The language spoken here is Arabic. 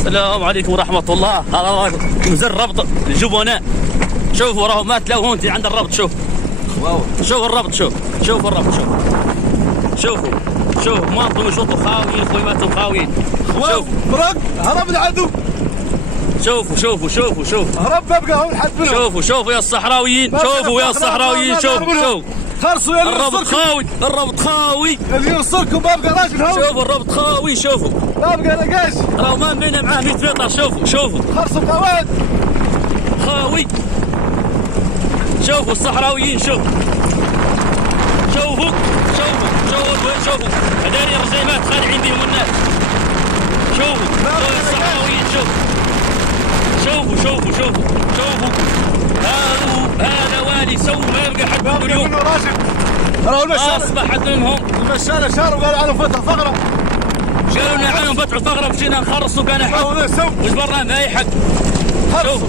السلام عليكم ورحمة الله. هذا مزر ربط الجبناء. شوفوا راهو ما تلاقوه انت عند الربط. شوف شوف الربط. شوف الربط. شوف مانطوا يشوطوا خاويين خويماتهم خاويين. شوف مرق هرب العدو. شوفوا هرب ببقى هو لحد منهم. شوفوا يا الصحراويين. شوفوا خرصوا يا الربط خاوي. اللي ينصركم ببقى راجل هو. شوفوا الربط خاوي. شوفوا ببقى لقاش راهو ما بينا معاه 100 متر. شوفوا خرصوا قواد خاوي. شوفوا الصحراويين. شوفوا هذول رزيمات خالعين بهم الناس. شوفوا الصحراويين. شوفوا هذا والي سووا ما يبقى حد اليوم. اصبحت منهم المشارة شاروا قالوا عنهم فتح ثغرة. قالوا لنا عنهم فتحوا ثغرة مشينا نخرصوا كان حد وجبرنا ما اي حد. شوفوا